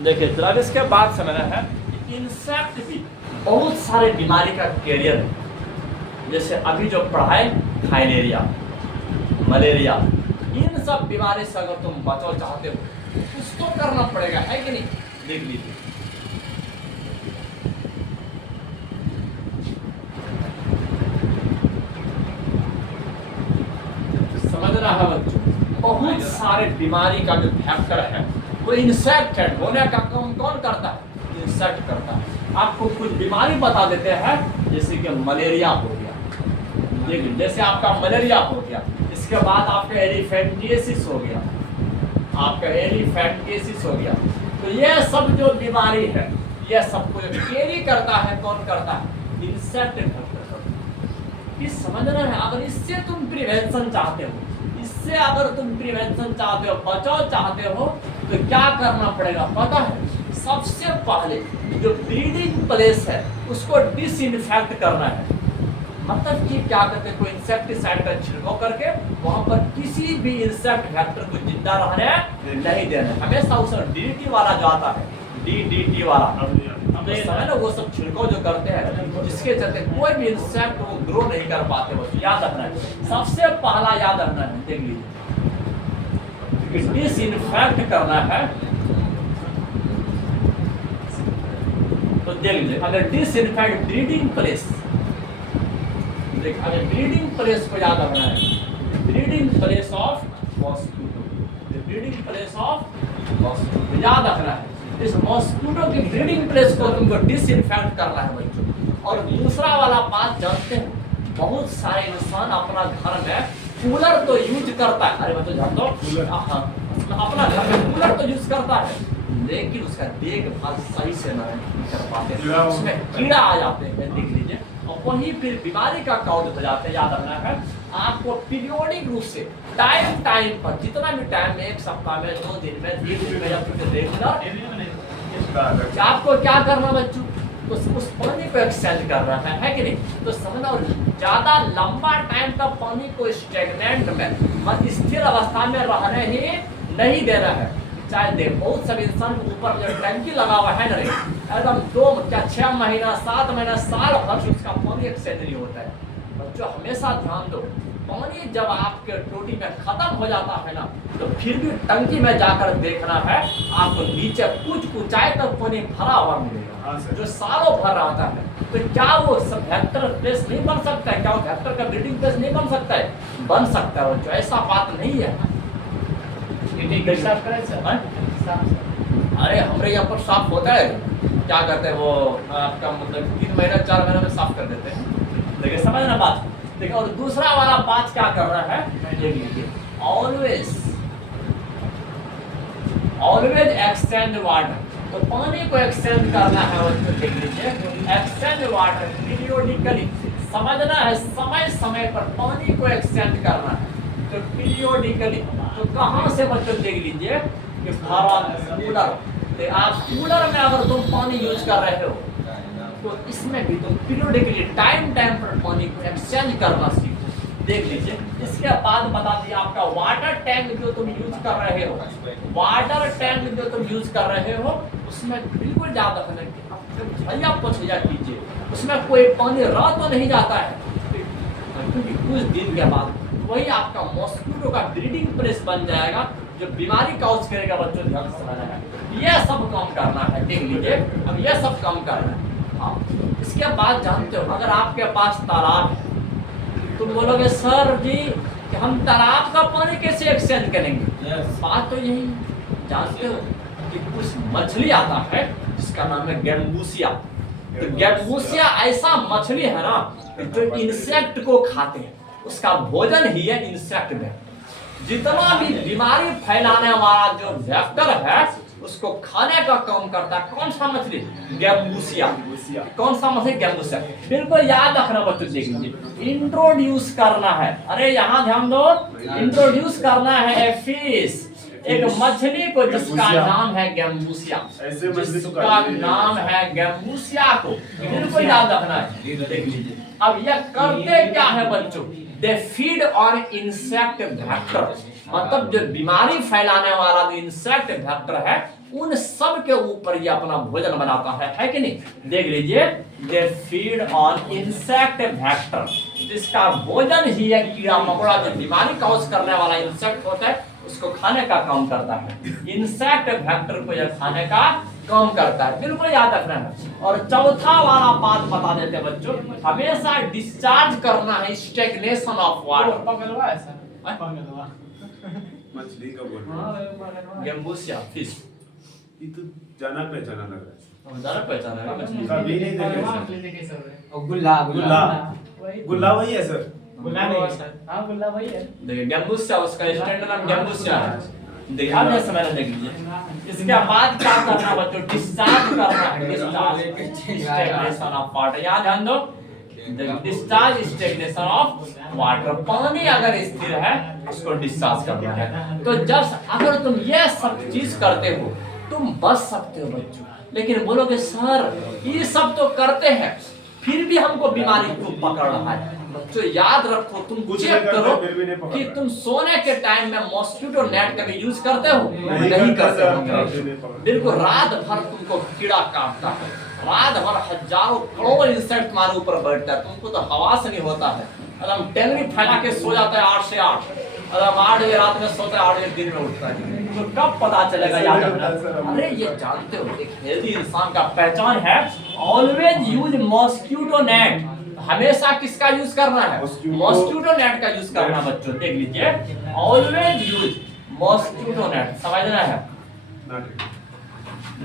देखिए जरा इसके बाद समझना है कि इंसेक्ट भी बहुत सारे बीमारी का कैरियर है। जैसे अभी जो पढ़ाई फाइलेरिया, मलेरिया, इन सब बीमारी से अगर तुम बचाव चाहते हो कुछ तो करना पड़ेगा, है कि नहीं? देख लीजिए समझ रहा है बच्चों, बहुत सारे बीमारी का जो फैक्टर है वो इंसेक्ट है। होने का काम कौन करता है? इंसेक्ट करता है। आपको कुछ बीमारी बता देते हैं, जैसे कि मलेरिया हो गया, देखिए जैसे आपका मलेरिया हो गया, इसके बाद आपका एलिफेंटियासिस हो गया, आपका एलिफेंटियासिस हो गया। तो ये सब जो बीमारी है ये सबको कैरी करता है, कौन करता है? इंसेक्ट करता है। इस समझना है। अगर इससे तुम प्रिवेंशन चाहते हो, इससे अगर तुम प्रिवेंशन चाहते हो, बचाव चाहते हो, तो क्या करना पड़ेगा पता है? सबसे पहले जो ब्रीडिंग प्लेस है उसको डिसइंफेक्ट करना है। मतलब कि क्या करते हैं, कोई इंसेक्टिसाइड का छिड़काव करके वहां पर किसी भी इंसेक्ट वेक्टर को जिंदा रहने नहीं देना। हमेशा उस डीडीटी वाला जो आता है, डीडीटी वाला, समय ना वो सब छिड़काव जो करते हैं, जिसके चलते कोई भी इंसेक्ट वो ग्रो नहीं कर पाते। वो याद रखना है, सबसे पहला याद रखना है। देख लीजिए डिसइंफेक्ट करना है। तो देख लीजिए अगर डिसइंफेक्ट ब्रीडिंग प्लेस, अगर ब्रीडिंग प्लेस को याद रखना है, breeding place of mosquito, breeding place of mosquito याद रखना है। इस मॉस्किटो की ब्रीडिंग प्लेस को तुमको डिसइंफेक्ट करना है बच्चों। और दूसरा वाला बात जानते हैं, बहुत सारे इंसान अपना घर में कूलर तो यूज करता है। अरे बच्चों जान दो, अपना घर में कूलर तो यूज करता है, लेकिन उसका देखभाल सही से नहीं कर पाते, उसमें कीड़ा आ जाते हैं। देख लीजिए, और वही फिर बीमारी का कॉज हो जाते हैं। याद रखना है आपको पीरियोडिक रूप से टाइम पर, जितना भी टाइम में, एक सप्ताह में, 2 दिन में, 3 दिन में, या फिर रेगुलर आपको क्या करना बच्चों? तो उस पानी को एक्सचेंज करना है कि नहीं? तो समझना, और ज्यादा लंबा टाइम तक पानी को स्टेगनेंट में, स्थिर अवस्था में रहने ही नहीं देना है। चाहे देख बहुत सब इंसान के ऊपर जो टंकी लगा हुआ है ना, एकदम 6 महीना, 7 महीना, साल भर उसका पानी एक्सचेंज नहीं होता है। बच्चों हमेशा ध्यान दो, पानी जब आपके टोटी में खत्म हो जाता है ना, तो फिर भी टंकी में जाकर देखना है, आपको नीचे कुछ ऊंचाई तक पानी भरा हुआ मिलेगा, जो सालों भर रहता है। तो क्या वो सब वेक्टर प्लेस नहीं बन सकता है? क्या वो वेक्टर का ब्रीडिंग प्लेस नहीं बन सकता है? बन सकता है। जो ऐसा बात नहीं है। साफ करें सर? अरे हमारे यहाँ पर साफ होता है, क्या करते हैं वो आपका मतलब 3 महीना 4 महीने में साफ कर देते हैं। देखिए समझना बात। देखिए और दूसरा वाला बात क्या कर रहा है, देख लीजिए, ऑलवेज एक्सचेंज वाटर। तो पानी को एक्सचेंज करना है, देख लीजिए, एक्सचेंज वाटर पीरियोडिकली। समझना है, समय समय पर पानी को एक्सचेंज करना है, तो पीरियोडिकली। तो कहाँ से बच्चों देख लीजिए कि कूलर, तो आप कूलर में अगर तुम पानी यूज कर रहे हो, तो इसमें भी तुम पीरियोडिकली टाइम पर पानी को एक्सचेंज करना सीखो। देख लीजिए, इसके बाद बता दिए आपका वाटर टैंक जो तुम यूज कर रहे हो, वाटर टैंक जो तुम यूज कर रहे हो, उसमें बिल्कुल ज्यादा झैया पोछैया कीजिए, उसमें कोई पानी रह तो नहीं जाता है, क्योंकि कुछ दिन के बाद वही आपका मॉस्किटो का ब्रीडिंग प्लेस बन जाएगा, जो बीमारी कॉज करेगा। बच्चों ध्यान से समझना है, ये सब काम करना है। देख लीजिए, अब ये सब काम करना है। हाँ, इसके बाद जानते हो, अगर आपके पास तालाब है, तुम बोलोगे सर जी कि हम तालाब का पानी कैसे एक्सचेंज करेंगे? बात तो यही जानते हो कि कुछ मछली आता है जिसका नाम है गैम्बूसिया। तो गैम्बूसिया ऐसा मछली है ना जो इंसेक्ट को खाते हैं, उसका भोजन ही है इंसेक्ट में। जितना भी बीमारी फैलाने वाला जो वेक्टर है उसको खाने का काम करता है। कौन सा मछली? गैम्बूसिया। कौन सा मछली? गैम्बूसिया। बिल्कुल याद रखना बच्चों। देख लीजिए, इंट्रोड्यूस करना है, अरे यहाँ ध्यान दो, इंट्रोड्यूस करना है फिश, एक मछली को जिसका नाम है गैम्बूसिया, जिसका नाम है गैम्बूसिया को बिल्कुल याद रखना है। देख लीजिए, अब यह करते क्या है बच्चों? They feed on insect vector, मतलब जो बीमारी फैलाने वाला जो इंसेक्ट वेक्टर है उन सब के ऊपर ये अपना भोजन बनाता है कि नहीं? देख लीजिए, they feed on insect vector, इसका भोजन ही है कीड़ा मकोड़ा, जो बीमारी कॉज करने वाला इंसेक्ट होता है उसको खाने का काम करता है। इंसेक्ट वेक्टर को यह खाने का काम करता है, बिल्कुल याद रखना है। और चौथा वाला बात बता देते हैं बच्चों, हमेशा डिस्चार्ज करना है स्टैग्नेशन ऑफ वाटर। मछली का बोल गेम्बूसिया फिश, ये तो जाना पहचाना लग रहा है, जाना पहचाना है मछली। कभी नहीं देखे सर। और गुल्ला गुल्ला गुल्ला वही है सर। गुल्ला नहीं है सर। हाँ गुल्ला वही है। देखिए गेम्बूसिया, उसका स्टैंडर्ड नाम गेम्बूसिया है। देखिए आप ये समझ देख लीजिए। इसके बाद क्या करना बच्चों, डिस्चार्ज करना है, डिस्चार्ज स्टैग्नेशन ऑफ वाटर। यहाँ ध्यान दो, डिस्चार्ज स्टैग्नेशन ऑफ वाटर, पानी अगर स्थिर है उसको डिस्चार्ज करना है। तो जब अगर तुम ये सब चीज करते हो तुम बच सकते हो बच्चों। लेकिन बोलोगे सर ये सब तो करते हैं फिर भी हमको बीमारी को पकड़ रहा है। बच्चों याद रखो, तुम कुछ चेक नहीं करते, करो फिर भी नहीं पकड़ कि रहा। तुम सोने के टाइम में मॉस्किटो नेट कभी यूज करते हो? नहीं करते हो। बिल्कुल, रात भर तुमको कीड़ा काटता है, रात भर हजारों करोड़ों इंसेक्ट तुम्हारे ऊपर बैठता है, तुमको तो हवा से नहीं होता है। एकदम टेंगरी फैला के सो जाता है 8 से 8, एकदम 8 बजे रात में सोता है, 8 बजे दिन में उठता है। तो कब पता चलेगा? याद रखना। अरे ये जानते हो, एक हेल्दी इंसान का पहचान है ऑलवेज यूज मॉस्किटो नेट। हमेशा किसका यूज करना है? मॉस्किटो नेट का यूज करना बच्चों। देख लीजिए, ऑलवेज यूज मॉस्किटो नेट, समझना है।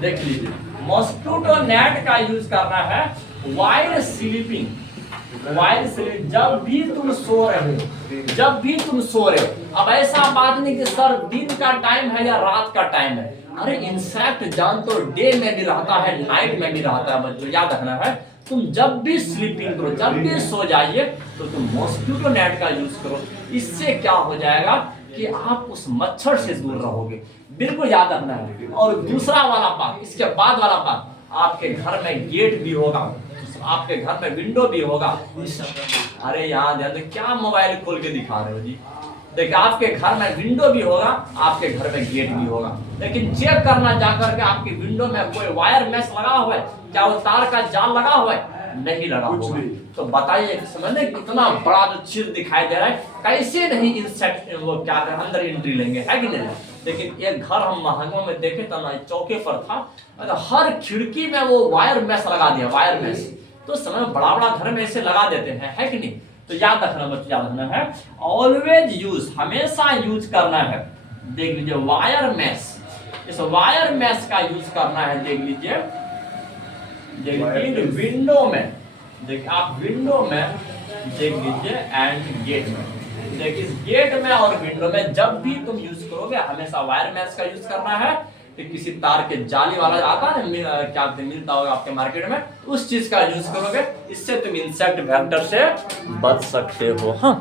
देख लीजिए, मॉस्किटो नेट का यूज करना है वाइल स्लीपिंग। वाइल स्लीप, जब भी तुम सो रहे हो, जब भी तुम सो रहे हो। अब ऐसा बात नहीं कि सर दिन का टाइम है या रात का टाइम है। अरे इंसेक्ट जान तो डे में भी रहता है, नाइट में भी रहता है बच्चों, याद रखना है। तुम जब भी स्लीपिंग करो, जब भी सो जाइए तो तुम मॉस्किटो नेट का यूज करो। इससे क्या हो जाएगा कि आप उस मच्छर से दूर रहोगे, बिल्कुल याद रखना है। और दूसरा वाला बात, इसके बाद वाला बात, आपके घर में गेट भी होगा, आपके घर में विंडो भी होगा। अरे यहाँ ध्यान दो, क्या मोबाइल खोल के दिखा रहे हो जी? देखिए, आपके घर में विंडो भी होगा, आपके घर में गेट भी होगा, लेकिन चेक करना जाकर के आपकी विंडो में कोई वायर मेश लगा हुआ है, क्या वो तार का जाल लगा हुआ है? नहीं लगा हुआ। तो बताइए, समझने कितना बड़ा जो चीज दिखाई दे रहा है, कैसे नहीं इंसेक्ट वो क्या अंदर एंट्री लेंगे, है कि नहीं? लेकिन एक घर हम महंगों में देखे तो ना, चौके पर था, मतलब हर खिड़की में वो वायर मेश लगा दिया, वायर मेश। तो समय बड़ा बड़ा घर में ऐसे लगा देते हैं, है कि नहीं? तो याद रखना बच्चों, याद रखना है ऑलवेज यूज, हमेशा यूज करना है। देख लीजिए वायर मेश, इस वायर मेश का यूज करना है। देख लीजिए, देखिए विंडो में, देखिए आप विंडो में देख लीजिए एंड गेट में, देखिए इस गेट में और विंडो में जब भी तुम यूज करोगे हमेशा वायर मेश का यूज करना है। कि किसी तार के जाली वाला आता है ना, क्या मिलता होगा आपके मार्केट में, उस चीज का यूज करोगे, इससे तुम इंसेक्ट वेक्टर से बच सकते हो। हाँ।